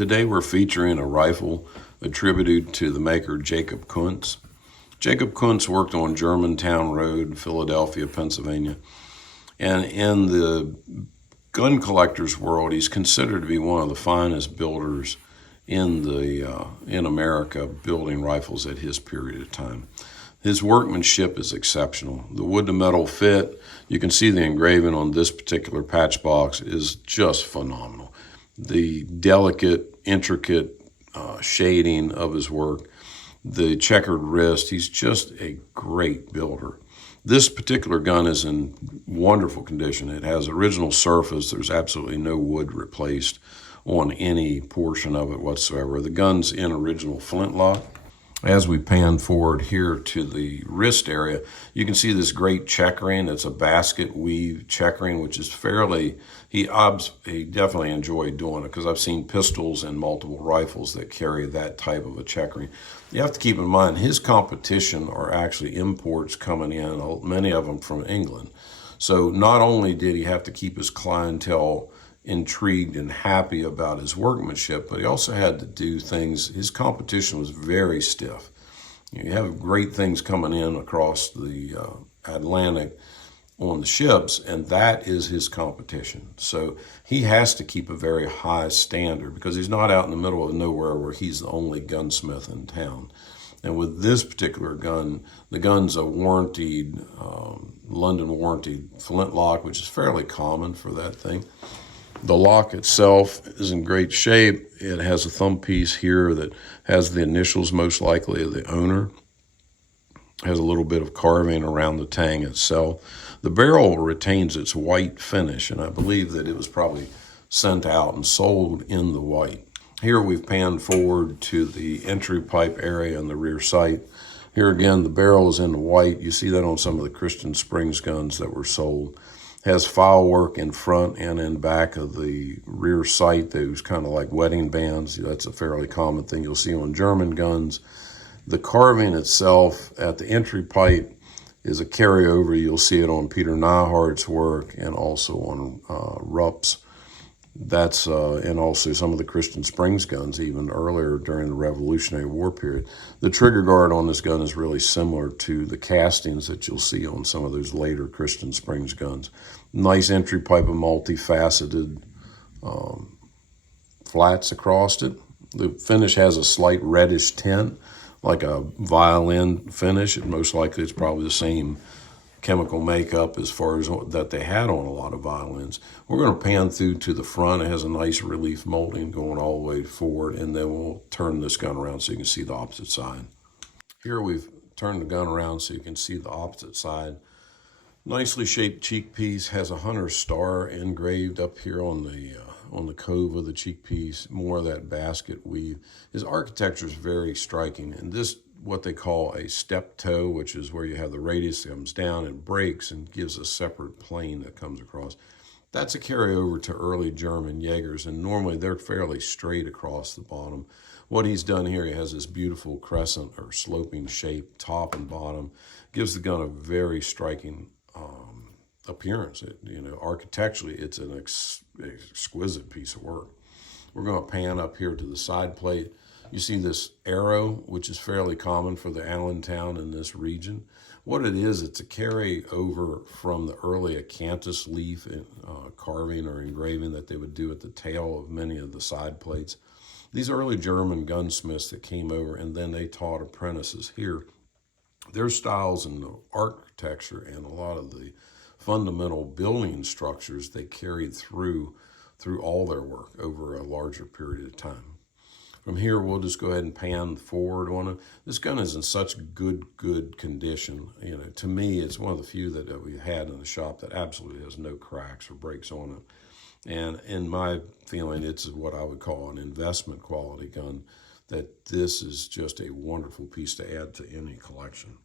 Today we're featuring a rifle attributed to the maker Jacob Kunz. Jacob Kunz worked on Germantown Road, Philadelphia, Pennsylvania. And in the gun collector's world, he's considered to be one of the finest builders in America, building rifles at his period of time. His workmanship is exceptional. The wood to metal fit, you can see the engraving on this particular patch box is just phenomenal. The delicate, intricate shading of his work, the checkered wrist, he's just a great builder. This particular gun is in wonderful condition. It has original surface. There's absolutely no wood replaced on any portion of it whatsoever. The gun's in original flintlock. As we pan forward here to the wrist area, you can see this great checkering. It's a basket weave checkering, which is fairly, he definitely enjoyed doing it because I've seen pistols and multiple rifles that carry that type of a checkering. You have to keep in mind, his competition are actually imports coming in, many of them from England. So not only did he have to keep his clientele intrigued and happy about his workmanship, but he also had to do things. His competition was very stiff. You have great things coming in across the Atlantic on the ships, and that is his competition. So he has to keep a very high standard because he's not out in the middle of nowhere where he's the only gunsmith in town. And with this particular gun, the gun's a warranted, London warranted flintlock, which is fairly common for that thing. The lock itself is in great shape. It has a thumb piece here that has the initials, most likely, of the owner. It has a little bit of carving around the tang itself. The barrel retains its white finish, and I believe that it was probably sent out and sold in the white. Here we've panned forward to the entry pipe area in the rear sight. Here again, the barrel is in the white. You see that on some of the Christian Springs guns that were sold. Has file work in front and in back of the rear sight, those kind of like wedding bands. That's a fairly common thing you'll see on German guns. The carving itself at the entry pipe is a carryover. You'll see it on Peter Neuhardt's work and also on Rupp's. That's and also some of the Christian Springs guns even earlier during the Revolutionary War period. The trigger guard on this gun is really similar to the castings that you'll see on some of those later Christian Springs guns. Nice entry pipe of multifaceted flats across it. The finish has a slight reddish tint, like a violin finish. And most likely it's probably the same chemical makeup as far as that they had on a lot of violins. We're going to pan through to the front. It has a nice relief molding going all the way forward, and then we'll turn this gun around so you can see the opposite side. Here we've turned the gun around so you can see the opposite side. Nicely shaped cheek piece, has a hunter's star engraved up here on the cove of the cheek piece, more of that basket weave. His architecture is very striking, and this what they call a step toe, which is where you have the radius that comes down and breaks and gives a separate plane that comes across. That's a carryover to early German Jaegers, and normally they're fairly straight across the bottom. What he's done here, he has this beautiful crescent or sloping shape, top and bottom, gives the gun a very striking appearance. Architecturally, it's an exquisite piece of work. We're going to pan up here to the side plate. You see this arrow, which is fairly common for the Allentown in this region. What it is, it's a carry over from the early acanthus leaf carving or engraving that they would do at the tail of many of the side plates. These early German gunsmiths that came over and then they taught apprentices here, their styles in the architecture and a lot of the fundamental building structures they carried through all their work over a larger period of time. From here, we'll just go ahead and pan forward on it. This gun is in such good condition. To me, it's one of the few that we've had in the shop that absolutely has no cracks or breaks on it. And in my feeling, it's what I would call an investment quality gun, that this is just a wonderful piece to add to any collection.